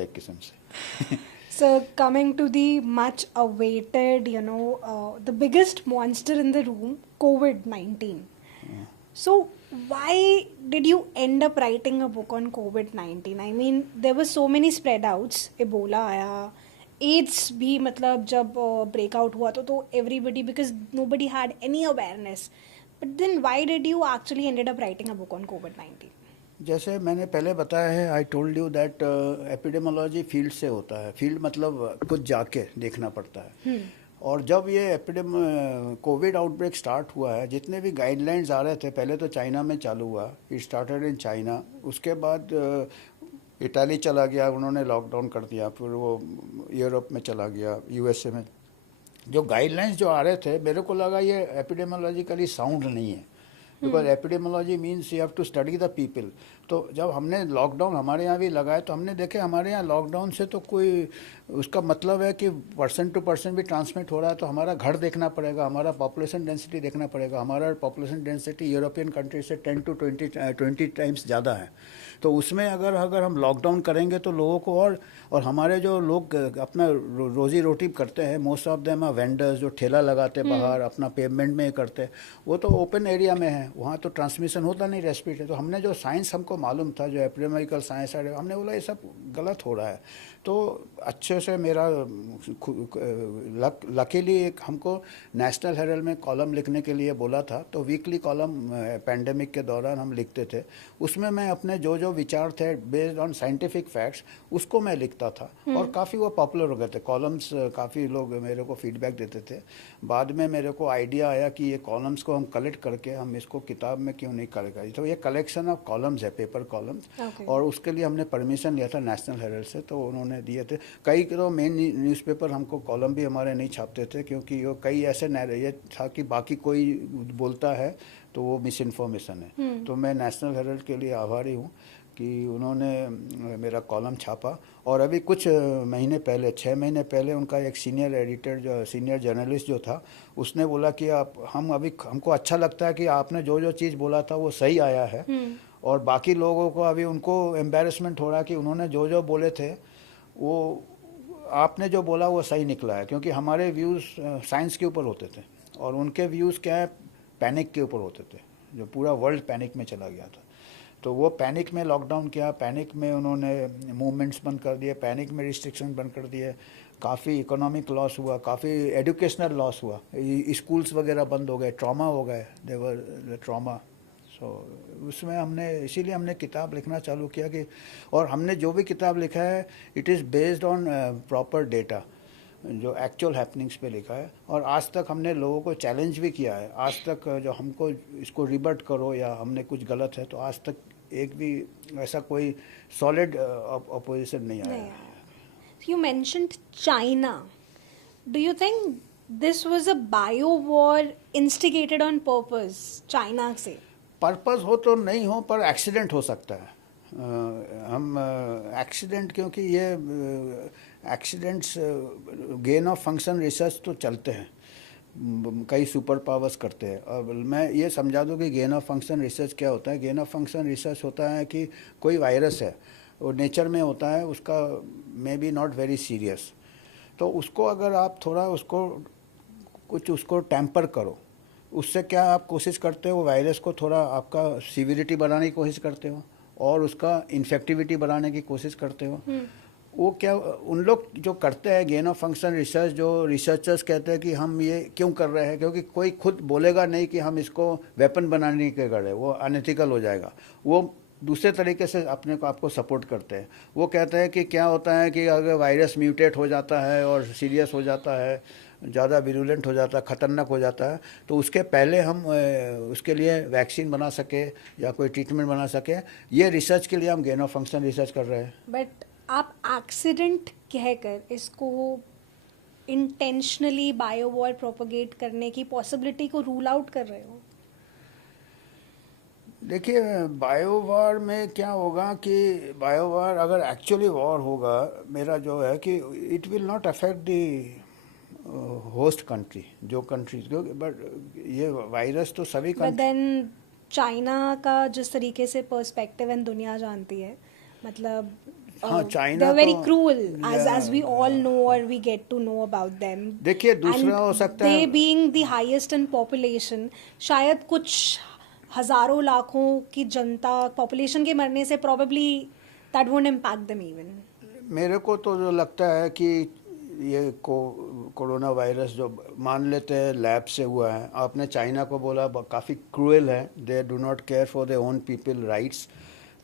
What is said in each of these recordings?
एक किस्म से। So, coming to the much awaited, the biggest monster in the room, COVID 19. So, why did you end up writing a book on COVID 19? I mean, there were so many spread outs. Ebola आया, AIDS भी मतलब जब breakout हुआ तो everybody, because nobody had any awareness. But then why did you actually ended up writing a book on COVID 19? जैसे मैंने पहले बताया है, I told you that epidemiology field से होता है। फील्ड मतलब कुछ जाके देखना पड़ता है। और जब ये कोविड आउटब्रेक स्टार्ट हुआ है, जितने भी गाइडलाइंस आ रहे थे, पहले तो चाइना में चालू हुआ, इट स्टार्टेड इन चाइना। उसके बाद इटाली चला गया, उन्होंने लॉकडाउन कर दिया। फिर वो यूरोप में चला गया, यूएसए में। जो गाइडलाइंस जो आ रहे थे, मेरे को लगा ये एपिडेमोलॉजिकली साउंड नहीं है, because epidemiology means you have to study the people. तो जब हमने लॉकडाउन हमारे यहाँ भी लगाया तो हमने देखे हमारे यहाँ लॉकडाउन से तो कोई उसका मतलब है कि पर्सन टू पर्सन भी ट्रांसमिट हो रहा है। तो हमारा घर देखना पड़ेगा, हमारा पॉपुलेशन डेंसिटी देखना पड़ेगा। हमारा पॉपुलेशन डेंसिटी यूरोपियन कंट्री से 10 to 20 टाइम्स ज़्यादा है। तो उसमें अगर हम लॉकडाउन करेंगे तो लोगों को और हमारे जो लोग अपना रोजी रोटी करते हैं, most of them are vendors, जो ठेला लगाते बाहर अपना पेमेंट में करते, वो तो ओपन एरिया में है, वहाँ तो ट्रांसमिशन होता नहीं रेस्पिरेटरी। तो हमने जो साइंस हमको मालूम था, जो एपिडेमिकल साइंस है, हमने बोला ये सब गलत हो रहा है। तो अच्छे से मेरा लकीली एक हमको नेशनल हेरल्ड में कॉलम लिखने के लिए बोला था। तो वीकली कॉलम पैंडेमिक के दौरान हम लिखते थे। उसमें मैं अपने जो जो विचार थे बेस्ड ऑन साइंटिफिक फैक्ट्स, उसको मैं लिखता था। और काफ़ी वो पॉपुलर हो गए थे कॉलम्स, काफ़ी लोग मेरे को फीडबैक देते थे। बाद में मेरे को आइडिया आया कि ये कॉलम्स को हम कलेक्ट करके हम इसको किताब में क्यों नहीं करें। तो ये कलेक्शन ऑफ कॉलम्स है, पेपर कॉलम्स। और उसके लिए हमने परमिशन लिया था नेशनल हेरल्ड से, तो उन्होंने दिए थे। कई तो मेन न्यूज़पेपर हमको कॉलम भी हमारे नहीं छापते थे, क्योंकि वो कई ऐसे ये था कि बाकी कोई बोलता है तो वो मिस इन्फॉर्मेशन है। तो मैं नेशनल हेरल्ड के लिए आभारी हूँ कि उन्होंने मेरा कॉलम छापा। और अभी कुछ महीने पहले, 6 महीने पहले, उनका एक सीनियर एडिटर, जो सीनियर जर्नलिस्ट जो था, उसने बोला कि हमको अच्छा लगता है कि आपने जो जो चीज़ बोला था वो सही आया है। और बाकी लोगों को अभी उनको एम्बेरसमेंट हो रहा है कि उन्होंने जो जो बोले थे वो आपने जो बोला वो सही निकला है। क्योंकि हमारे व्यूज़ साइंस के ऊपर होते थे और उनके व्यूज़ क्या है, पैनिक के ऊपर होते थे। जो पूरा वर्ल्ड पैनिक में चला गया था, तो वो पैनिक में लॉकडाउन किया, पैनिक में उन्होंने मूवमेंट्स बंद कर दिए, पैनिक में रिस्ट्रिक्शन बंद कर दिए। काफ़ी इकोनॉमिक लॉस हुआ, काफ़ी एजुकेशनल लॉस हुआ, स्कूल्स वगैरह बंद हो गए, ट्रॉमा हो गए, देवर ट्रॉमा। सो उसमें इसीलिए हमने किताब लिखना चालू किया कि, और हमने जो भी किताब लिखा है it is based on proper data, जो एक्चुअल हैपनिंग्स पे लिखा है। और आज तक हमने लोगों को चैलेंज भी किया है। आज तक जो हमको इसको रिबट करो या हमने कुछ गलत है, तो आज तक एक भी ऐसा कोई सॉलिड अपोजिशन नहीं आया है। You mentioned China. Do you think this was a bio war instigated on purpose, China से? पर्पस हो तो नहीं हो, पर एक्सीडेंट हो सकता है। हम एक्सीडेंट, क्योंकि ये accidents, gain of function research तो चलते हैं, कई सुपर पावर्स करते हैं। और मैं ये समझा दूँ कि गेन ऑफ फंक्शन रिसर्च क्या होता है। गेन ऑफ फंक्शन रिसर्च होता है कि कोई वायरस है, वो नेचर में होता है, उसका may be not very serious. तो उसको अगर आप थोड़ा उसको टैम्पर करो, उससे क्या आप कोशिश करते हो, वायरस को थोड़ा आपका सीविरिटी बढ़ाने की कोशिश करते हो और उसका इन्फेक्टिविटी बढ़ाने की कोशिश करते हो। वो क्या उन लोग जो करते हैं गेन ऑफ फंक्शन रिसर्च, जो रिसर्चर्स कहते हैं कि हम ये क्यों कर रहे हैं, क्योंकि कोई खुद बोलेगा नहीं कि हम इसको वेपन बनाने के कर रहे हैं, वो अनएथिकल हो जाएगा। वो दूसरे तरीके से अपने को आपको सपोर्ट करते हैं। वो कहते हैं कि क्या होता है कि अगर वायरस म्यूटेट हो जाता है और सीरियस हो जाता है, ज़्यादा विरुलेंट हो जाता है, ख़तरनाक हो जाता है, तो उसके पहले हम उसके लिए वैक्सीन बना सके या कोई ट्रीटमेंट बना सके, ये रिसर्च के लिए हम गेन ऑफ फंक्शन रिसर्च कर रहे हैं। बट आप एक्सीडेंट कहकर इसको इंटेंशनली बायो वॉर प्रोपगेट करने की पॉसिबिलिटी को रूल आउट कर रहे हो। देखिए, बायो वॉर में क्या होगा कि बायो वॉर अगर एक्चुअली वॉर होगा, मेरा जो है कि it will not affect the host country, जो कंट्रीज, क्योंकि बट ये वायरस तो सभी बट देन चाइना का जिस तरीके से पर्सपेक्टिव एंड दुनिया जानती है, मतलब हाँ, चाइना they're very तो- cruel, as Yeah. we all know or we get to know about them. देखिए दूसरा हो सकता they है, being the highest in population, शायद कुछ हजारों लाखों की जनता पॉपुलेशन के मरने से probably that won't impact them even. मेरे को तो जो लगता है कि ये कोरोना वायरस जो मान लेते हैं लैब से हुआ है, आपने चाइना को बोला काफ़ी क्रूएल है, they do not care for their own people rights.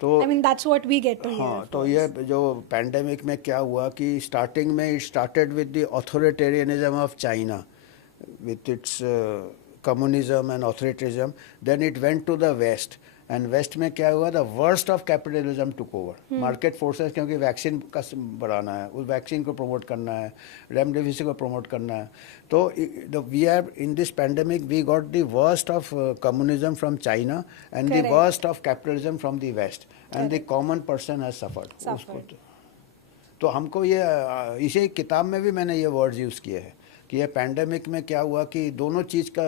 तो I mean that's what we get to hear. हाँ, of तो course. ये जो पैंडेमिक में क्या हुआ कि स्टार्टिंग में it started with the authoritarianism of China with its communism and authoritarianism, then it went to the west, and west में क्या हुआ, the worst of capitalism took over, market forces, क्योंकि वैक्सीन का बढ़ाना है, उस वैक्सीन को प्रमोट करना है, रेमडेसिविर को प्रमोट करना है, तो we are in this pandemic we got the worst of communism from China and the worst of capitalism from the west, and the common person has suffered उसको। तो हमको ये इसी किताब में भी मैंने ये वर्ड्स यूज़ किए हैं कि ये पैंडेमिक में क्या हुआ कि दोनों चीज़ का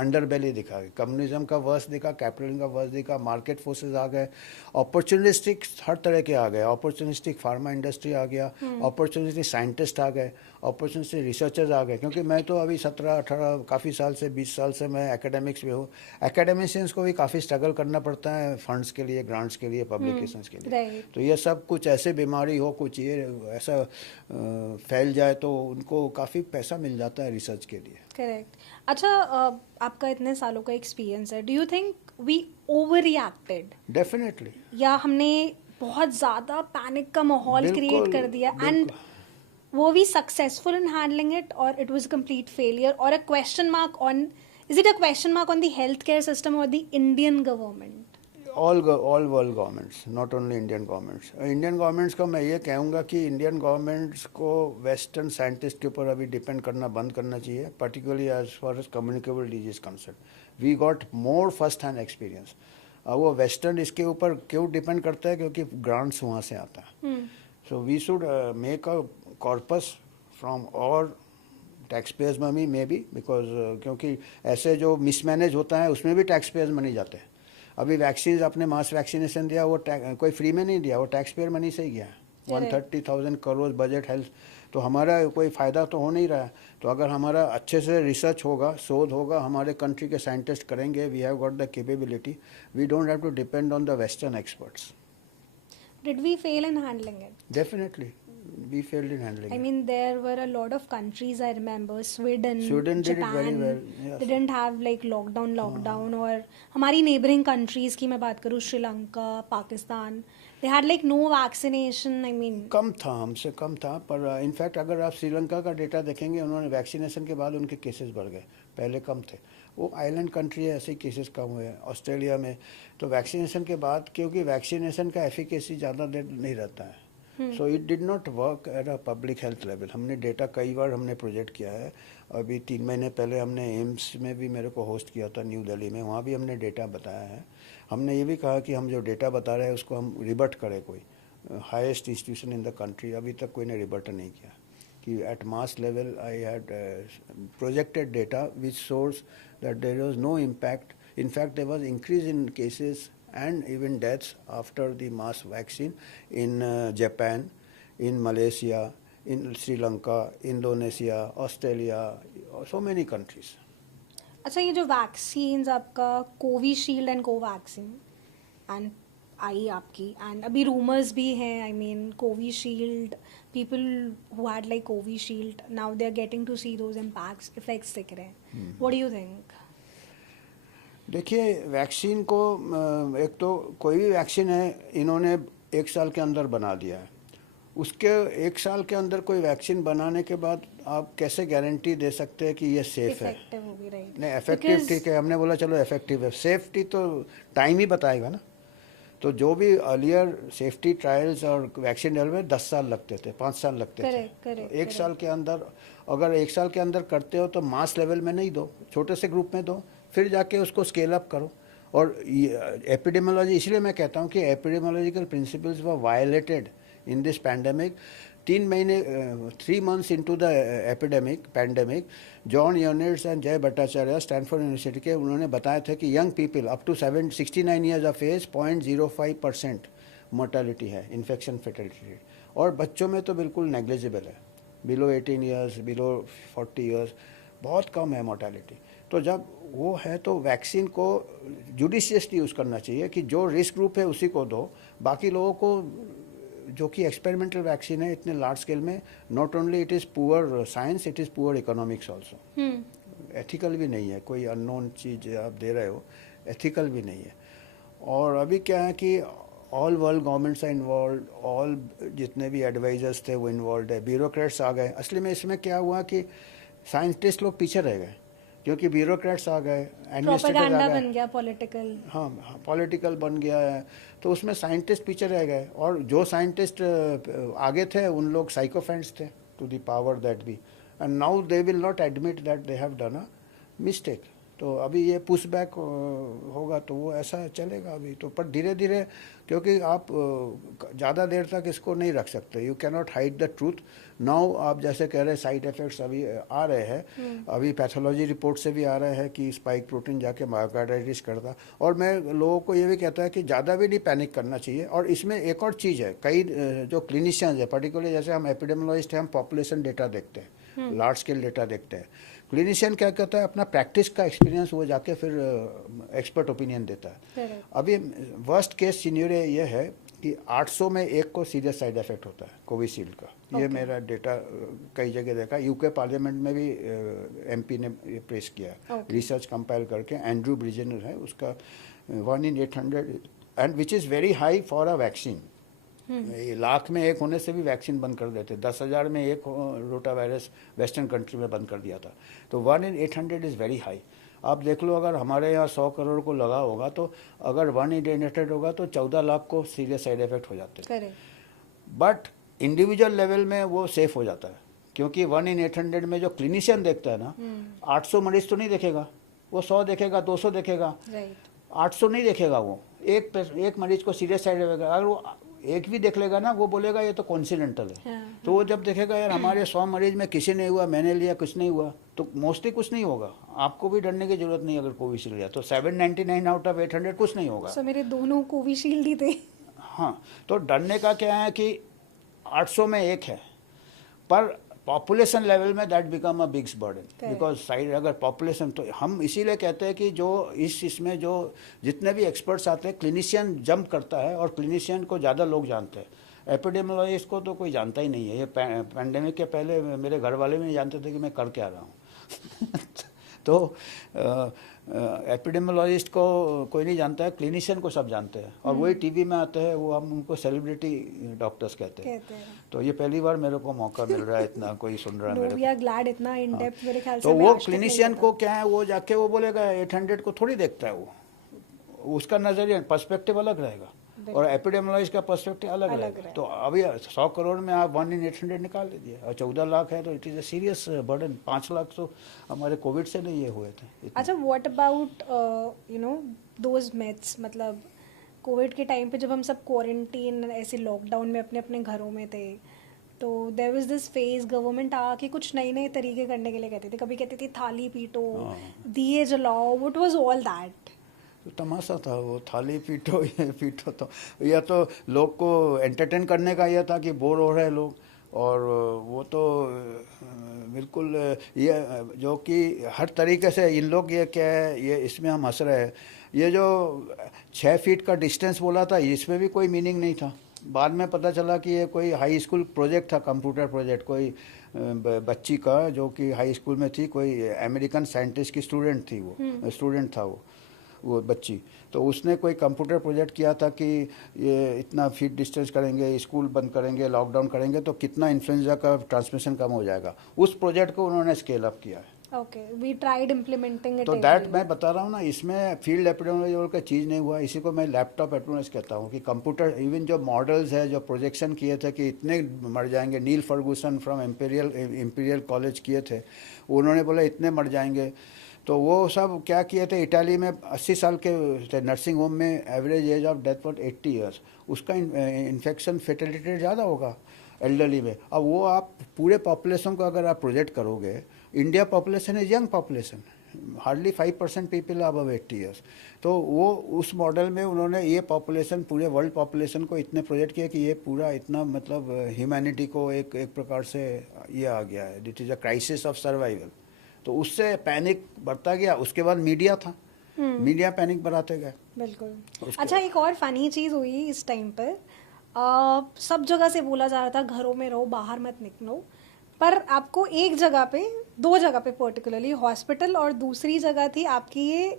अंडरबेली दिखा, कम्युनिज्म का वर्स दिखा, कैपिटलिज्म का वर्स दिखा, मार्केट फोर्सेस आ गए, अपॉर्चुनिस्टिक हर तरह के आ गए, अपॉर्चुनिस्टिक फार्मा इंडस्ट्री आ गया, अपॉर्चुनिस्टिक साइंटिस्ट आ गए, अपॉर्चुनिस्टिक रिसर्चर्स आ गए, क्योंकि मैं तो अभी 17-18 काफ़ी साल से 20 साल से मैं एकेडमिक्स में हूँ। एकेडमिशियंस को भी काफ़ी स्ट्रगल करना पड़ता है फंड्स के लिए, ग्रांट्स के लिए, पब्लिकेशंस के लिए। तो ये सब कुछ ऐसे बीमारी हो, कुछ ये ऐसा फैल जाए तो उनको काफ़ी पैसा मिल जाता है रिसर्च के लिए। करेक्ट। अच्छा, आपका इतने सालों का एक्सपीरियंस है, do you think we over reacted? Definitely. या हमने बहुत ज़्यादा पैनिक का माहौल क्रिएट कर दिया, and were we successful in handling it, or it was a complete failure, or a question mark on, is it a question mark on the healthcare system or the Indian government? all world governments, not only Indian governments. Indian governments को मैं ये कहूँगा कि Indian governments को western scientist के ऊपर अभी depend करना बंद करना चाहिए, particularly as far as communicable disease concern. We got more first hand experience. वो वेस्टर्न इसके ऊपर क्यों डिपेंड करता है, क्योंकि ग्रांट्स वहाँ से आता है। So we should make a corpus from our tax payers money maybe, because क्योंकि ऐसे जो मिसमैनेज होता है उसमें भी टैक्स पेयर्स मनी जाते हैं। अभी वैक्सीन आपने मास वैक्सीनेशन दिया, वो कोई फ्री में नहीं दिया, वो टैक्स पेयर मनी से ही गया। 130,000 करोड़ बजट हेल्थ, तो हमारा कोई फ़ायदा तो हो नहीं रहा है। तो अगर हमारा अच्छे से रिसर्च होगा, शोध होगा, हमारे कंट्री के साइंटिस्ट करेंगे, we have got the capability, we don't have to depend on the western experts. Did we fail in handling it? Definitely, we failed in handling I it. mean, there were a lot of countries, I remember, Sweden Sweden did it Japan, very well, yes. they didn't have like lockdown, और हमारी neighboring countries की मैं बात करूँ, Sri Lanka, Pakistan, they had like no vaccination. I mean, कम था, हमसे कम था, पर इनफैक्ट अगर आप श्रीलंका का डेटा देखेंगे, उन्होंने वैक्सीनेशन के बाद उनके केसेस बढ़ गए, पहले कम थे। वो आइलैंड कंट्री है, ऐसे ही केसेस कम हुए हैं। ऑस्ट्रेलिया में तो वैक्सीनेशन के बाद, क्योंकि वैक्सीनेशन का एफिकेसी ज़्यादा देर नहीं रहता है, so it did not work at a public health level. हमने डेटा कई बार हमने प्रोजेक्ट किया है। अभी 3 महीने पहले हमने एम्स में भी मेरे को होस्ट किया था, न्यू दिल्ली में, वहाँ भी हमने डेटा बताया है। हमने ये भी कहा कि हम जो डेटा बता रहे हैं उसको हम रिबर्ट करें, कोई highest institution in the country, अभी तक कोई ने रिबर्ट नहीं किया कि at mass level I had projected data which shows that there was no impact. In fact, there was increase in cases and even deaths after the mass vaccine in Japan, in Malaysia, in Sri Lanka, Indonesia, Australia, so many countries. अच्छा, ये जो vaccines आपका Covishield and Covaxin and I आपकी, and अभी rumours भी हैं, I mean Covishield, people who had like Covishield now they are getting to see those effects दिख रहे हैं। What do you think? देखिए, वैक्सीन को एक तो कोई भी वैक्सीन है, इन्होंने 1 साल के अंदर बना दिया है। उसके 1 साल के अंदर कोई वैक्सीन बनाने के बाद आप कैसे गारंटी दे सकते हैं कि ये सेफ है? नहीं, इफेक्टिव ठीक है, हमने बोला चलो इफेक्टिव है, सेफ्टी तो टाइम ही बताएगा ना। तो जो भी अर्लियर सेफ्टी ट्रायल्स और वैक्सीन डेवलपमेंट 10 साल लगते थे, 5 साल लगते थे। 1 साल के अंदर, अगर 1 साल के अंदर करते हो तो मास लेवल में नहीं दो, छोटे से ग्रुप में दो, फिर जाके उसको स्केल अप करो। और एपिडेमियोलॉजी, इसलिए मैं कहता हूँ कि epidemiological principles were violated in this pandemic. 3 months into the pandemic, John Ioannidis and Jay Bhattacharya Stanford University के, उन्होंने बताया था कि young people up to 69 years of age 0.05% mortality है, इन्फेक्शन फेटेलिटी रेट। और बच्चों में तो बिल्कुल नेग्लिजिबल है, बिलो 18 ईयर्स, बिलो 40 ईयर्स बहुत कम है मोर्टेलिटी। तो जब वो है तो वैक्सीन को जुडिशियसली यूज़ करना चाहिए कि जो रिस्क ग्रुप है उसी को दो, बाकी लोगों को जो कि एक्सपेरिमेंटल वैक्सीन है इतने लार्ज स्केल में, not only it is poor science, it is poor economics also. Ethical भी नहीं है, कोई अननोन चीज़ आप दे रहे हो, एथिकल भी नहीं है। और अभी क्या है कि all world governments are involve, all जितने भी एडवाइजर्स थे वो इन्वॉल्व है, ब्यूरोक्रेट्स आ गए। असली में इसमें क्या हुआ कि साइंटिस्ट लोग पीछे रह गए क्योंकि ब्यूरोक्रेट्स आ गए, एडमिनिस्ट्रेटर्स आ प्रोपेगेंडा गए, बन गया पॉलिटिकल। हाँ पॉलिटिकल बन गया है, तो उसमें साइंटिस्ट पीछे रह गए। और जो साइंटिस्ट आगे थे उन लोग साइकोफेंट्स थे to the power that be, and now they will not admit that they have done a mistake. तो अभी ये पुश बैक होगा तो वो ऐसा चलेगा अभी तो, पर धीरे धीरे, क्योंकि आप ज़्यादा देर तक इसको नहीं रख सकते, you can not hide the truth. Now आप जैसे कह रहे हैं साइड इफ़ेक्ट्स अभी आ रहे हैं, अभी पैथोलॉजी रिपोर्ट से भी आ रहा है कि स्पाइक प्रोटीन जाके मायोकार्डाइटिस करता। और मैं लोगों को ये भी कहता है कि ज़्यादा भी नहीं पैनिक करना चाहिए। और इसमें एक और चीज़ है, कई जो क्लिनिशियंस है, पर्टिकुलरली जैसे हम एपिडेमियोलॉजिस्ट हैं, हम पॉपुलेशन डेटा देखते हैं, लार्ज स्केल डेटा देखते हैं। क्लिनिशियन क्या कहता है, अपना प्रैक्टिस का एक्सपीरियंस वो जाके फिर एक्सपर्ट ओपिनियन देता है। अभी वर्स्ट केस सिनेरियो ये है कि 800 में एक को सीरियस साइड इफेक्ट होता है कोविशील्ड का। ये मेरा डेटा कई जगह देखा, यूके पार्लियामेंट में भी एमपी ने प्रेस किया, रिसर्च कंपाइल करके, एंड्रू ब्रिजनर है उसका, 1 in 800 and which is very high for a vaccine. Lakh में एक होने से भी वैक्सीन बंद कर देते, 10,000 में एक रोटा वायरस वेस्टर्न कंट्री में बंद कर दिया था। तो 1 in 800 इज़ वेरी हाई। आप देख लो, अगर हमारे यहाँ 100 करोड़ को लगा होगा तो अगर 1 in 800 होगा तो 14 लाख को सीरियस साइड इफेक्ट हो जाते हैं। बट इंडिविजुअल लेवल में वो सेफ हो जाता है, क्योंकि 1 in 800 में जो क्लिनिशियन देखता है ना, 800 मरीज तो नहीं देखेगा, वो 100 देखेगा, 200 देखेगा, 800 नहीं देखेगा। वो एक मरीज को सीरियस साइड इफेक्ट, अगर वो एक भी देख लेगा ना, वो बोलेगा ये तो कॉन्सिडेंटल है। तो वो जब देखेगा यार हमारे 100 मरीज में किसी नहीं हुआ, मैंने लिया कुछ नहीं हुआ, तो मोस्टली कुछ नहीं होगा, आपको भी डरने की जरूरत नहीं। अगर कोविशील्ड लिया तो 799 आउट ऑफ 800 कुछ नहीं होगा। सो मेरे दोनों कोविशील्ड ही थे। हाँ, तो डरने का क्या है कि 800 में एक है, पर पॉपुलेशन लेवल में that become a big burden, because side अगर पॉपुलेशन, तो हम इसीलिए कहते हैं कि जो इसमें जो जितने भी एक्सपर्ट्स आते हैं, क्लिनिशियन जंप करता है, और क्लिनिशियन को ज़्यादा लोग जानते हैं। एपिडेमियोलॉजिस्ट को तो कोई जानता ही नहीं है। ये पैंडेमिक के पहले मेरे घर वाले भी नहीं जानते थे कि मैं कर क्या रहा हूँ तो एपिडेमियोलॉजिस्ट को कोई नहीं जानता है, क्लिनिशियन को सब जानते हैं, और वही टीवी में आते हैं, वो हम उनको सेलिब्रिटी डॉक्टर्स कहते हैं। तो ये पहली बार मेरे को मौका मिल रहा है, इतना कोई सुन रहा है मेरे को। वी आर ग्लैड, इतना इन डेप्थ मेरे ख्याल से तो वो क्लिनिशियन को क्या है, वो जाके वो बोलेगा 800 को थोड़ी देखता है, वो उसका नजरिया पर्सपेक्टिव अलग रहेगा, और एपिडेमियोलॉजिस्ट का पर्सपेक्टिव अलग रहेगा। तो अभी 100 करोड़ में आप 1 in 800 निकाल लीजिए, और 14 लाख है तो it is a serious burden. 5 lakh तो हमारे कोविड से नहीं ये हुए थे। अच्छा, what about you know those myths, मतलब कोविड के टाइम पे जब हम सब क्वारंटीन ऐसे लॉकडाउन में अपने अपने घरों में थे, तो there was this phase, government आके कुछ नए नए तरीके करने के लिए कहती थी। कभी कहती थी थाली पीटो, दिए जलाओ, व्हाट वाज ऑल दैट? तो तमाशा था वो, थाली पीटो ये पीटो, तो यह तो लोग को एंटरटेन करने का यह था कि बोर हो रहे हैं लोग, और वो तो बिल्कुल ये जो कि हर तरीके से इन लोग, ये क्या है, ये इसमें हम हंस रहे हैं। ये जो 6 फीट का डिस्टेंस बोला था, इसमें भी कोई मीनिंग नहीं था। बाद में पता चला कि ये कोई हाई स्कूल प्रोजेक्ट था, कंप्यूटर प्रोजेक्ट, कोई बच्ची का जो कि हाई स्कूल में थी, कोई अमेरिकन साइंटिस्ट की स्टूडेंट थी, वो स्टूडेंट था वो बच्ची। तो उसने कोई कंप्यूटर प्रोजेक्ट किया था कि ये इतना फीट डिस्टेंस करेंगे, स्कूल बंद करेंगे, लॉकडाउन करेंगे तो कितना इन्फ्लुएंजा का ट्रांसमिशन कम हो जाएगा। उस प्रोजेक्ट को उन्होंने स्केल अप किया है। Okay, we tried implementing it. तो दैट मैं बता रहा हूँ ना, इसमें फील्ड एपिडेमियोलॉजी का चीज़ नहीं हुआ। इसी को मैं लैपटॉप एपिडेमियोलॉजी कहता हूँ कि कंप्यूटर, इवन जो मॉडल्स है, जो प्रोजेक्शन किए थे कि इतने मर जाएंगे, नील फर्गूसन फ्रॉम इम्पीरियल कॉलेज किए थे, उन्होंने बोला इतने मर जाएंगे। तो वो सब क्या किए थे, इटाली में 80 साल के थे, नर्सिंग होम में average age of death for 80 years, उसका इन्फेक्शन फेटेलिटी रेट ज़्यादा होगा एल्डरली में। अब वो आप पूरे पॉपुलेशन को अगर आप प्रोजेक्ट करोगे, India population is young population, hardly 5% people above 80 years. तो वो उस मॉडल में उन्होंने ये पॉपुलेशन, पूरे वर्ल्ड पॉपुलेशन को इतने प्रोजेक्ट किया कि ये पूरा इतना मतलब ह्यूमैनिटी को एक एक प्रकार से ये आ गया है, it is a crisis of survival. तो उससे पैनिक बढ़ता गया। उसके बाद मीडिया था, मीडिया पैनिक बढ़ाते गए। बिल्कुल। अच्छा, एक और फनी चीज़ हुई इस टाइम पर, सब जगह से बोला जा रहा था घरों में रहो, बाहर मत निकलो, पर आपको एक जगह पे, दो जगह पे पर्टिकुलरली, हॉस्पिटल और दूसरी जगह थी आपकी ये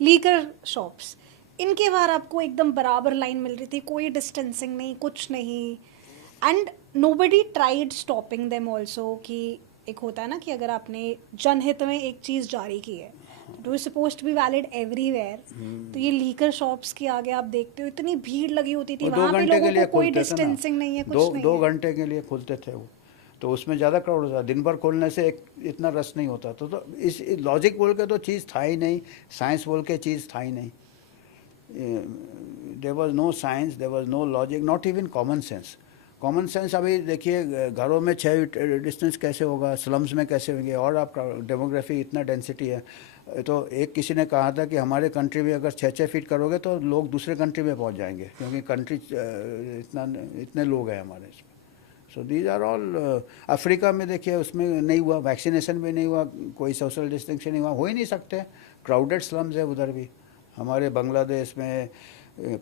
लीकर शॉप्स, इनके बाहर आपको एकदम बराबर लाइन मिल रही थी, कोई डिस्टेंसिंग नहीं, कुछ नहीं, and nobody tried stopping them also. कि एक होता है ना कि अगर आपने जनहित में एक चीज़ जारी की है, it was suppose to be valid everywhere, तो ये लीकर शॉप्स के आगे आप देखते हो इतनी भीड़ लगी होती थी, वो दो वहाँ पे घंटे के लोगों लिए को कोई खुलते थे ना, डिस्टेंसिंग नहीं है, कुछ नहीं दो है। घंटे के लिए खुलते थे वो, तो उसमें ज़्यादा क्राउड होता। दिन भर खोलने से एक इतना रश नहीं होता। तो इस लॉजिक बोल के तो चीज़ था ही नहीं, साइंस बोल के चीज़ था ही नहीं। There was no science, there was no logic, not even common sense. Common sense अभी देखिए, घरों में 6 डिस्टेंस कैसे होगा, स्लम्स में कैसे होंगे, और आपका डेमोग्राफी इतना डेंसिटी है। तो एक किसी ने कहा था कि हमारे कंट्री में अगर 6-6 फीट करोगे तो लोग दूसरे कंट्री में पहुंच जाएंगे, क्योंकि कंट्री इतने लोग हैं हमारे इसमें। So these are all. Africa में देखिए, उसमें नहीं हुआ, वैक्सीनेशन भी नहीं हुआ, कोई सोशल डिस्टिंक्शन नहीं हुआ, हो ही नहीं सकते। क्राउडेड स्लम्स है उधर भी, हमारे बांग्लादेश में,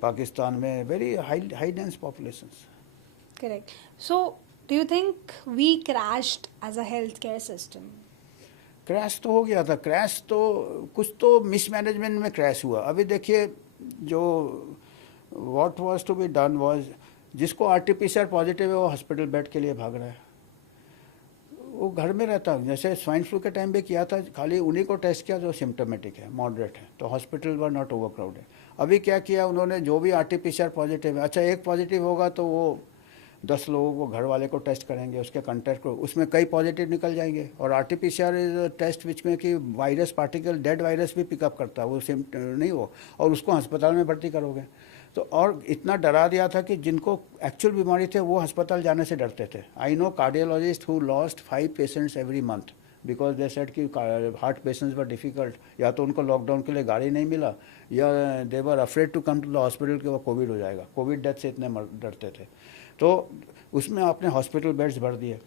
पाकिस्तान में, very high dense populations. Correct. So do you think we crashed as a health care system? Crash तो हो गया था, क्रैश तो कुछ तो मिसमैनेजमेंट में क्रैश हुआ। अभी देखिए, जो what was to be done was, जिसको आरटीपीसीआर पॉजिटिव है वो हॉस्पिटल बेड के लिए भाग रहा है, वो घर में रहता है। जैसे स्वाइन फ्लू के टाइम भी किया था, खाली उन्हीं को टेस्ट किया जो सिम्टोमेटिक है, मॉडरेट है, तो hospital were not over crowded. अभी क्या किया उन्होंने, जो भी आरटीपीसीआर पॉजिटिव है, अच्छा एक पॉजिटिव होगा तो वो 10 लोगों को, घर वाले को टेस्ट करेंगे, उसके कॉन्टैक्ट को, उसमें कई पॉजिटिव निकल जाएंगे। और आरटीपीसीआर इज टेस्ट विच में कि वायरस पार्टिकल, डेड वायरस भी पिकअप करता है, वो नहीं हो, और उसको अस्पताल में भर्ती करोगे। तो और इतना डरा दिया था कि जिनको एक्चुअल बीमारी थे वो अस्पताल जाने से डरते थे। I know cardiologist who lost 5 patients every month because they said कि हार्ट पेशेंट्स वर डिफिकल्ट, या तो उनको लॉकडाउन के लिए गाड़ी नहीं मिला, या they were afraid to come to the hospital कि वो कोविड हो जाएगा। कोविड डेथ से इतने डरते थे। तो उसमें आपने हॉस्पिटल बेड्स भर दिए।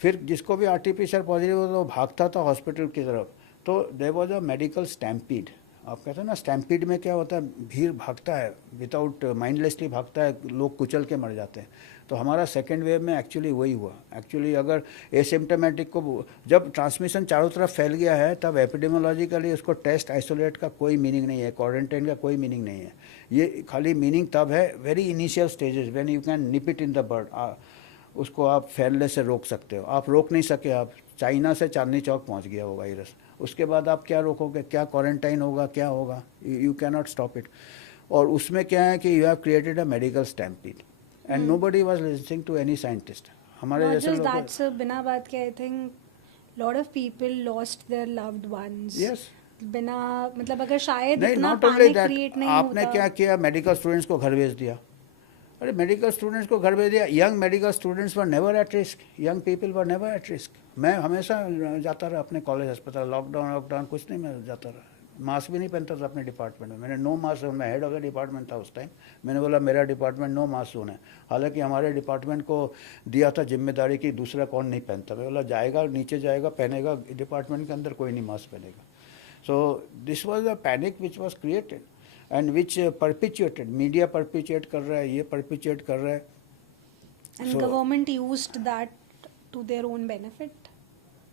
फिर जिसको भी आरटीपीसीआर पॉजिटिव होता वो भागता था हॉस्पिटल की तरफ। तो there was a medical stampede. आप कहते हैं ना, स्टैम्पीड में क्या होता है, भीड़ भागता है, विदाउट माइंडलेसली भागता है, लोग कुचल के मर जाते हैं। तो हमारा सेकेंड वेव में एक्चुअली वही हुआ। एक्चुअली अगर एसिम्टोमेटिक को, जब ट्रांसमिशन चारों तरफ फैल गया है, तब एपिडेमियोलॉजिकली उसको टेस्ट आइसोलेट का कोई मीनिंग नहीं है, क्वारंटाइन का कोई मीनिंग नहीं है। ये खाली मीनिंग तब है very initial stages when you can nib it in the bird. उसको आप फैलने से रोक सकते हो, आप रोक नहीं सके। आप चाइना से चांदनी चौक पहुंच गया वो वायरस, उसके बाद आप क्या रोकोगे, क्या क्वारंटाइन होगा, क्या होगा, you can not stop it. और उसमें क्या है कि you have created a medical stampede and nobody was listening to any scientist. हमारे जैसे लोग, बिना बात के I think lot of people lost their loved ones. Yes, बिना मतलब, अगर शायद नहीं, इतना not only panic that, create नहीं आपने होता। क्या किया, मेडिकल स्टूडेंट्स को घर भेज दिया। अरे मेडिकल स्टूडेंट्स को घर भेज दिया। Young medical students were never at risk, young people were never at risk. मैं हमेशा जाता रहा अपने कॉलेज अस्पताल, लॉकडाउन कुछ नहीं, मैं जाता रहा। मास्क भी नहीं पहनता था अपने डिपार्टमेंट में, मैंने नो मास्क जोन, मैं हेड ऑफ द डिपार्टमेंट था उस टाइम, मैंने बोला मेरा डिपार्टमेंट नो मास्क जोन है। हालांकि हमारे डिपार्टमेंट को दिया था जिम्मेदारी कि दूसरा कौन नहीं पहनता। मैं बोला जाएगा, नीचे जाएगा, पहनेगा, डिपार्टमेंट के अंदर कोई नहीं मास्क पहनेगा। So this was a panic which was created and which perpetuated, media perpetuate कर रहा है, ये परपिचुएट कर रहा है। And government used that to their own benefit.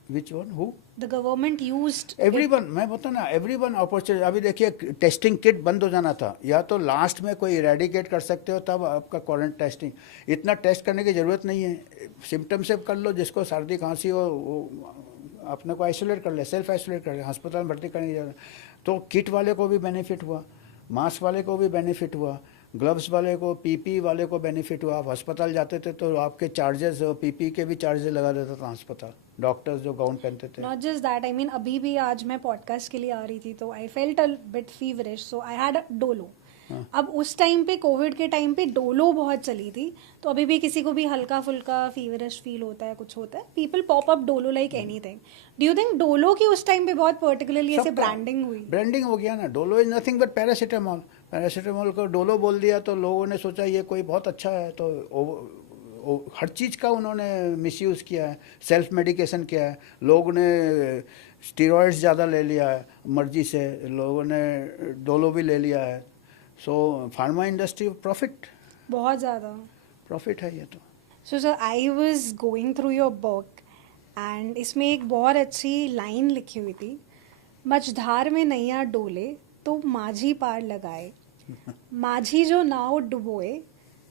Which one, huh? The government used everyone, मैं बता ना, एवरीवन अपॉर्चुनिटी। अभी देखिए, टेस्टिंग किट बंद हो जाना था, या तो लास्ट में कोई इरेडिकेट कर सकते हो तब आपका क्वारंटाइन टेस्टिंग। इतना टेस्ट करने की ज़रूरत नहीं है, सिम्टम से कर लो, जिसको सर्दी खांसी हो वो अपने को आइसोलेट कर ले, सेल्फ आइसोलेट कर ले, अस्पताल में भर्ती करने की जरूरत। तो किट वाले को भी बेनिफिट हुआ, मास्क वाले को भी बेनिफिट हुआ, ग्लव्स वाले को, पीपी वाले को बेनिफिट हुआ। आप अस्पताल जाते थे तो आपके चार्जेस, पीपी के भी चार्जेस लगा देता था अस्पताल, डॉक्टर्स जो गाउन पहनते थे। Not just that, I mean अभी भी आज मैं पॉडकास्ट के लिए आ रही थी तो I felt a bit feverish, so I had Dolo अब उस टाइम पे कोविड के टाइम पे डोलो बहुत चली थी, तो अभी भी किसी को भी हल्का फुल्का फीवरिश फील होता है, कुछ होता है, people pop up Dolo like anything. Do you think Dolo की उस टाइम पे बहुत पर्टिकुलरली ऐसे ब्रांडिंग हुई? ब्रांडिंग हो गया ना, Dolo is nothing but paracetamol. Paracetamol को डोलो बोल दिया तो लोगों ने सोचा ये कोई बहुत अच्छा है, तो हर चीज़ का उन्होंने मिसयूज़ किया है, सेल्फ मेडिकेशन किया है, लोगों ने स्टीरॉयड्स ज़्यादा ले लिया है मर्जी से, लोगों ने डोलो भी ले लिया है। सो फार्मा इंडस्ट्री प्रॉफिट, बहुत ज़्यादा प्रॉफिट है ये तो। So sir, I was going through your book and इसमें एक बहुत अच्छी लाइन लिखी हुई थी, मझधार में नैया डोले तो माझी पार लगाए, माझी जो नाव डुबोए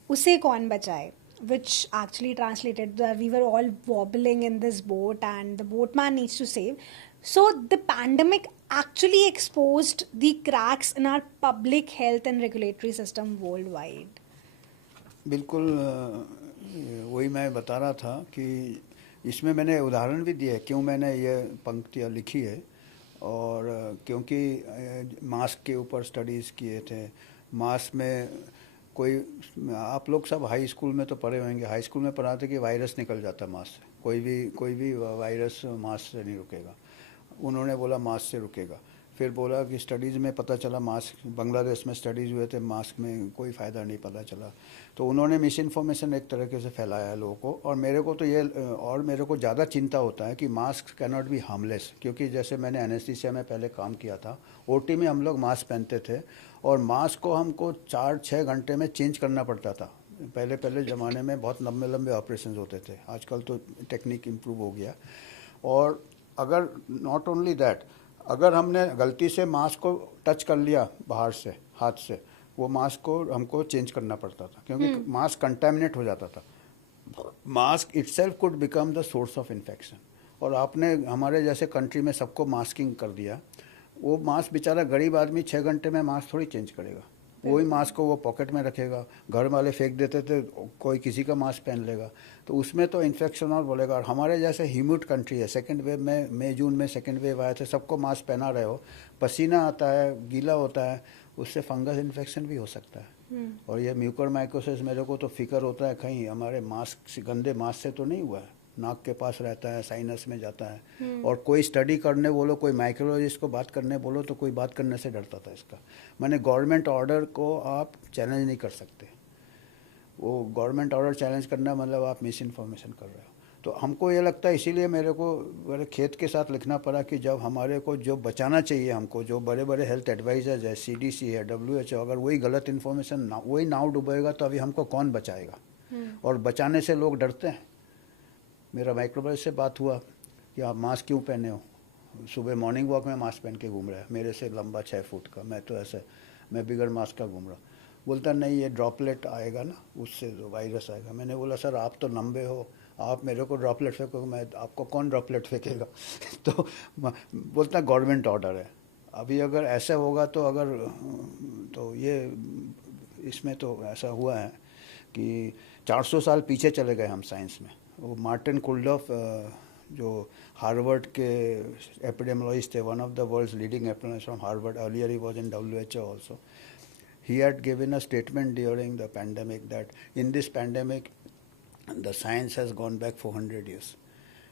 उसे कौन बचाए, which actually translated that we were all wobbling in this boat and the boatman needs to save. So the pandemic actually exposed the cracks in our public health and regulatory system worldwide. बिल्कुल वही मैं बता रहा था कि इसमें मैंने उदाहरण भी दिया है क्यों मैंने ये पंक्तियाँ लिखी है, और क्योंकि मास्क के ऊपर स्टडीज़ किए थे। मास्क में कोई, आप लोग सब हाई स्कूल में तो पढ़े होंगे, हाई स्कूल में पढ़ाते कि वायरस निकल जाता मास्क से, कोई भी वायरस मास्क से नहीं रुकेगा। उन्होंने बोला मास्क से रुकेगा, फिर बोला कि स्टडीज़ में पता चला मास्क, बांग्लादेश में स्टडीज़ हुए थे, मास्क में कोई फ़ायदा नहीं पता चला। तो उन्होंने मिस इन्फॉर्मेशन एक तरीके से फैलाया है लोगों को, और मेरे को तो ये, और मेरे को ज़्यादा चिंता होता है कि mask can not be harmless, क्योंकि जैसे मैंने एनेस्थीसिया में पहले काम किया था, ओटी में हम लोग मास्क पहनते थे, और मास्क को हमको 4-6 घंटे में चेंज करना पड़ता था। पहले ज़माने में बहुत लंबे लंबे ऑपरेशन होते थे, आजकल तो टेक्निक इम्प्रूव हो गया। और अगर नॉट ओनली दैट, अगर हमने गलती से मास्क को टच कर लिया बाहर से हाथ से, वो मास्क को हमको चेंज करना पड़ता था, क्योंकि मास्क कंटेमिनेट हो जाता था। Mask itself could become the source of infection. और आपने हमारे जैसे कंट्री में सबको मास्किंग कर दिया, वो मास्क बेचारा गरीब आदमी 6 घंटे में मास्क थोड़ी चेंज करेगा, वही मास्क को वो पॉकेट में रखेगा, घर वाले फेंक देते थे, कोई किसी का मास्क पहन लेगा, तो उसमें तो इन्फेक्शन और बोलेगा। और हमारे जैसे ह्यूमिड कंट्री है, सेकंड वेव में मई जून में सेकंड वेव आए थे, सबको मास्क पहना रहे हो, पसीना आता है, गीला होता है, उससे फंगस इन्फेक्शन भी हो सकता है। और ये म्यूकोरमाइकोसिस मेरे को तो फिक्र होता है कहीं हमारे मास्क से, गंदे मास्क से तो नहीं हुआ है, नाक के पास रहता है, साइनस में जाता है। और कोई स्टडी करने बोलो, कोई माइक्रोलॉजिस्ट को बात करने बोलो, तो कोई बात करने से डरता था इसका। मैंने गवर्नमेंट ऑर्डर को आप चैलेंज नहीं कर सकते, वो गवर्नमेंट ऑर्डर चैलेंज करना मतलब आप मिस इन्फॉर्मेशन कर रहे हो। तो हमको ये लगता है, इसीलिए मेरे को मेरे खेत के साथ लिखना पड़ा कि जब हमारे को जो बचाना चाहिए हमको, जो बड़े बड़े हेल्थ एडवाइजर्स है, CDC है, WHO, अगर वही गलत इन्फॉर्मेशन वही नाव डूबेगा तो अभी हमको कौन बचाएगा। और बचाने से लोग डरते हैं। मेरा माइक्रोबायोलॉजिस्ट से बात हुआ कि आप मास्क क्यों पहने हो, सुबह मॉर्निंग वॉक में मास्क पहन के घूम रहा है, मेरे से लंबा 6 फुट का, मैं तो ऐसे, मैं बिगड़ मास्क का घूम रहा। बोलता नहीं, ये ड्रॉपलेट आएगा ना, उससे जो वायरस आएगा। मैंने बोला सर आप तो लंबे हो, आप मेरे को ड्रॉपलेट फेंकोगे, मैं आपको कौन ड्रॉपलेट फेंकेगा। तो बोलता गवर्नमेंट ऑर्डर है। अभी अगर ऐसा होगा तो अगर, तो ये इसमें तो ऐसा हुआ है कि 400 साल पीछे चले गए हम साइंस में। वो मार्टिन कुल्डॉफ जो हार्वर्ड के एपिडेमियोलॉजिस्ट थे, one of the world's leading epidemiologist from Harvard, earlier ही was in WHO also. He had given a statement during the pandemic that in this pandemic the science has gone back 400 years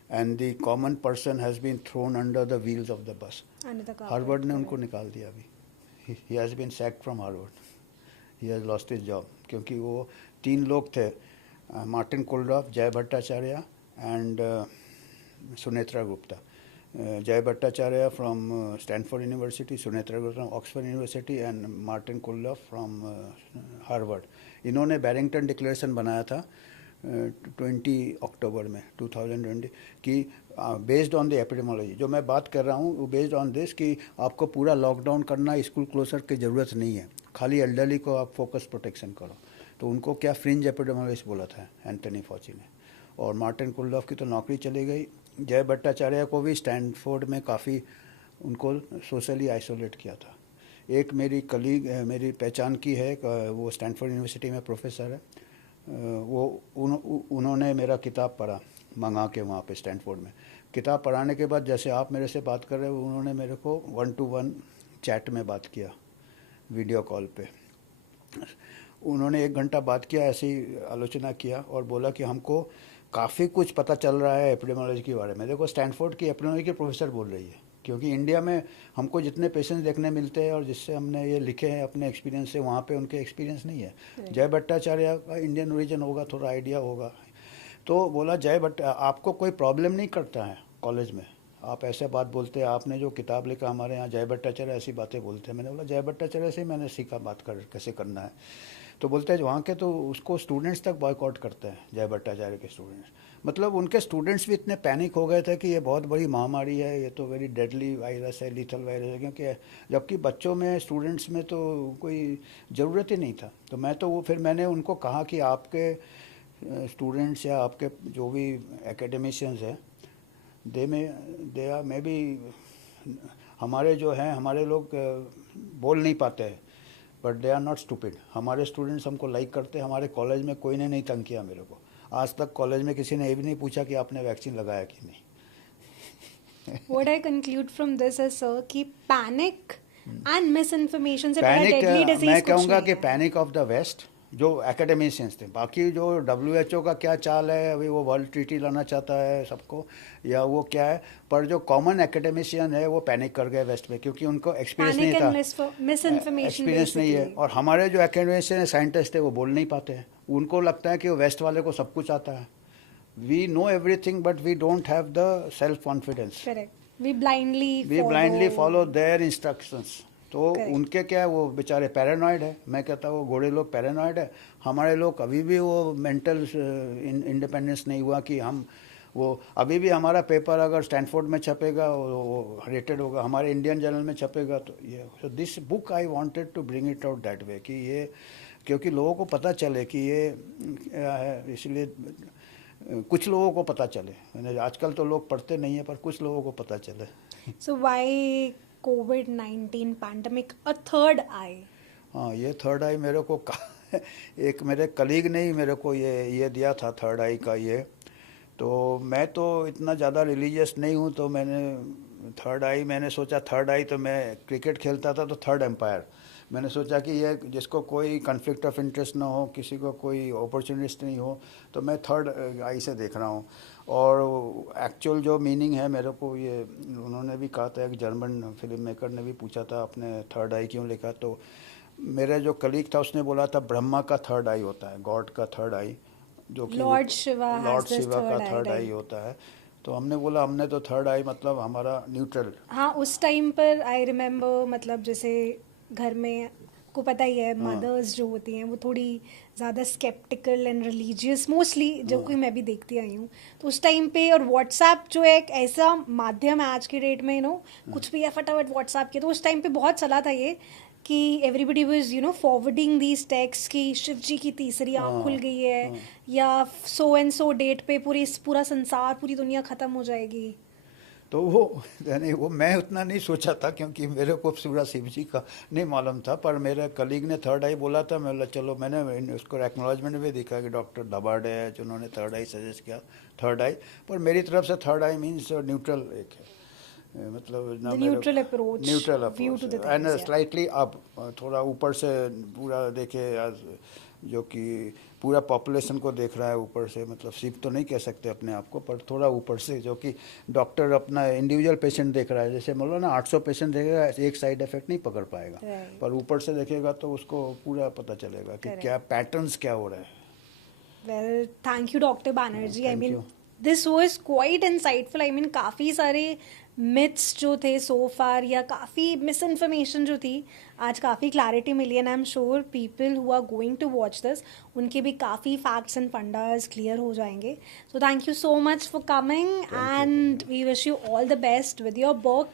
and the common person has been thrown under the wheels of the bus. Harvard ने उनको निकाल दिया अभी. He has been sacked from Harvard. He has lost his job क्योंकि वो 3 लोग थे, Martin कुल्डॉफ, जय Bhattacharya and Sunetra Gupta. Jay Bhattacharya from Stanford University, Sunetra Gupta from Oxford University and Martin Kulloff from Harvard. इन्होंने बैरिंगटन डिक्लेरेशन बनाया था 20 अक्टूबर में 2020 कि बेस्ड ऑन द एपिडेमियोलॉजी, जो मैं बात कर रहा हूँ वो बेस्ड ऑन दिस कि आपको पूरा लॉकडाउन करना, स्कूल क्लोजर की ज़रूरत नहीं है, खाली एल्डरली को आप फोकस प्रोटेक्शन करो. तो उनको क्या फ्रिंज एपिडेमियोलॉजिस्ट बोला था एंथनी फॉची ने. और मार्टिन कुल्लोफ की तो नौकरी चली गई. जय भट्टाचार्य को भी स्टैनफोर्ड में काफ़ी उनको सोशली आइसोलेट किया था. एक मेरी कलीग, मेरी पहचान की है, वो स्टैनफोर्ड यूनिवर्सिटी में प्रोफेसर है, वो उन्होंने मेरा किताब पढ़ा मंगा के वहाँ पे स्टैनफोर्ड में. किताब पढ़ाने के बाद जैसे आप मेरे से बात कर रहे हो, उन्होंने मेरे को 1-to-1 चैट में बात किया, वीडियो कॉल पे. उन्होंने 1 घंटा बात किया, ऐसी आलोचना किया और बोला कि हमको काफ़ी कुछ पता चल रहा है एपिडेमियोलॉजी के बारे में। देखो, स्टैनफोर्ड की एपिडेमियोलॉजी के प्रोफेसर बोल रही है, क्योंकि इंडिया में हमको जितने पेशेंट्स देखने मिलते हैं और जिससे हमने ये लिखे हैं अपने एक्सपीरियंस से, वहाँ पे उनके एक्सपीरियंस नहीं है। जय भट्टाचार्य का इंडियन ओरिजिन होगा, थोड़ा आइडिया होगा। तो बोला जय भट्ट, आपको कोई प्रॉब्लम नहीं करता है कॉलेज में, आप ऐसे बात बोलते हैं, आपने जो किताब लिखा हमारे यहाँ जय भट्टाचार्य ऐसी बातें बोलते हैं। मैंने बोला जय भट्टाचार्य से ही मैंने सीखा बात कर कैसे करना है। तो बोलते हैं वहाँ के तो उसको स्टूडेंट्स तक बॉयकॉट करते हैं, जय भट्टाचार्य के स्टूडेंट्स। मतलब उनके स्टूडेंट्स भी इतने पैनिक हो गए थे कि ये बहुत बड़ी महामारी है, ये तो वेरी डेडली वायरस है, लीथल वायरस है, क्योंकि जबकि बच्चों में, स्टूडेंट्स में तो कोई ज़रूरत ही नहीं था। तो मैं तो वो फिर मैंने उनको कहा कि आपके स्टूडेंट्स या आपके जो भी एकेडमिशियंस हैं, दे आर मे बी, हमारे जो हैं, हमारे लोग बोल नहीं पाते हैं, but they are not stupid. हमारे स्टूडेंट्स हमको लाइक करते हैं। हमारे कॉलेज में कोई ने नहीं तंग किया मेरे को आज तक। कॉलेज में किसी ने ये भी नहीं पूछा कि आपने वैक्सीन लगाया कि नहीं। What I conclude from this is, sir, कि पैनिक एंड मिस इन्फॉर्मेशन से बड़ा डेडली पैनिक, डिजीज मैं कुछ कहूँगा नहीं कि है। पैनिक ऑफ द वेस्ट जो एकेडमिशियंस थे। बाकी जो WHO का क्या चाल है, अभी वो वर्ल्ड ट्रीटी लाना चाहता है सबको, या वो क्या है, पर जो कॉमन एकेडमिशियन है वो पैनिक कर गए वेस्ट में, क्योंकि उनको एक्सपीरियंस नहीं पैनिक था, एंड मिस इन्फॉर्मेशन एक्सपीरियंस नहीं है। और हमारे जो एकेडमिशियन है, साइंटिस्ट है, वो बोल नहीं पाते हैं। उनको लगता है कि वो वेस्ट वाले को सब कुछ आता है। We know everything but we don't have the self confidence. Correct, we blindly follow their instructions. तो Correct. उनके क्या है, वो बेचारे पैरानॉइड है। मैं कहता हूँ वो घोड़े लोग पैरानॉइड है। हमारे लोग अभी भी वो मेंटल इंडिपेंडेंस नहीं हुआ कि हम वो, अभी भी हमारा पेपर अगर स्टैनफोर्ड में छपेगा वो रेटेड होगा, हमारे इंडियन जर्नल में छपेगा। तो ये, so this book I wanted to bring it out that way, कि ये, क्योंकि लोगों को पता चले कि ये क्या है, इसलिए कुछ लोगों को पता चले। मैंने आजकल तो लोग पढ़ते नहीं है, पर कुछ लोगों को पता चले। So why COVID-19 pandemic a third आई? हाँ, ये थर्ड आई मेरे को एक मेरे कलीग ने ही मेरे को ये दिया था थर्ड आई का ये। तो मैं तो इतना ज़्यादा रिलीजियस नहीं हूँ, तो मैंने सोचा थर्ड आई, तो मैं क्रिकेट खेलता था तो थर्ड एम्पायर। मैंने सोचा कि ये जिसको कोई कन्फ्लिक्ट ऑफ इंटरेस्ट ना हो, किसी को कोई अपॉर्चुनिस्ट नहीं हो, तो मैं थर्ड आई से देख रहा हूँ। और एक्चुअल जो मीनिंग है मेरे को, ये उन्होंने भी कहा था, एक जर्मन फिल्म मेकर ने भी पूछा था आपने थर्ड आई क्यों लिखा, तो मेरा जो कलीग था उसने बोला था ब्रह्मा का थर्ड आई होता है, गॉड का थर्ड आई, जो कि लॉर्ड शिवा का थर्ड आई होता है। तो हमने बोला, हमने तो थर्ड आई मतलब हमारा न्यूट्रल। हाँ, उस टाइम पर आई रिमेम्बर, मतलब जैसे घर में को पता ही है, मदर्स जो होती हैं वो थोड़ी ज़्यादा स्केप्टिकल एंड रिलीजियस मोस्टली, जो कि मैं भी देखती आई हूँ। तो उस टाइम पे, और व्हाट्सएप जो है एक ऐसा माध्यम है आज के डेट में, कुछ भी है फटाफट व्हाट्सएप के, तो उस टाइम पे बहुत चला था ये कि everybody was forwarding these text कि शिव जी की तीसरी आँख खुल गई है, या सो एंड सो डेट पे पूरा संसार, पूरी दुनिया ख़त्म हो जाएगी। तो वो मैं उतना नहीं सोचा था, क्योंकि मेरे को पूरा शिव जी का नहीं मालूम था। पर मेरे कलीग ने थर्ड आई बोला था, मैं बोला चलो, मैंने उसको एक्नॉलेजमेंट भी देखा कि डॉक्टर दबाडे है जिन्होंने थर्ड आई सजेस्ट किया, थर्ड आई। पर मेरी तरफ से थर्ड आई मीन्स न्यूट्रल एक है, मतलब neutral approach and slightly up, थोड़ा ऊपर से पूरा देखे, जो कि पूरा पॉपुलेशन को देख रहा है ऊपर से, मतलब शिव तो नहीं कह सकते अपने आप को, पर थोड़ा ऊपर से, जो कि डॉक्टर अपना इंडिविजुअल पेशेंट देख रहा है। जैसे मान लो ना 800 पेशेंट देखेगा, एक साइड इफेक्ट नहीं पकड़ पाएगा, पर ऊपर से देखेगा तो उसको पूरा पता चलेगा कि क्या पैटर्न्स क्या हो रहे हैं। Well, thank you doctor Banerjee. I mean this was quite insightful. I mean काफ़ी सारे मिथ्स जो थे सो फार, या काफ़ी मिस इन्फॉर्मेशन जो थी, आज काफ़ी क्लैरिटी मिली, and I am sure people who are going to watch this, उनके भी काफ़ी फैक्ट्स एंड फंडास क्लियर हो जाएंगे। So thank you so much for coming, and we wish you all the best with your book,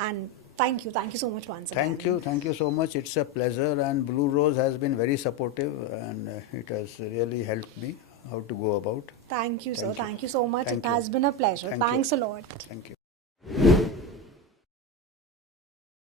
and thank you so much once again. Thank you so much. It's a pleasure, and Blue Rose has been very supportive, and it has really helped me how to go about. Thank you, sir. Thank you so much. Thank It has been a pleasure. Thank you. Thanks a lot. Thank you.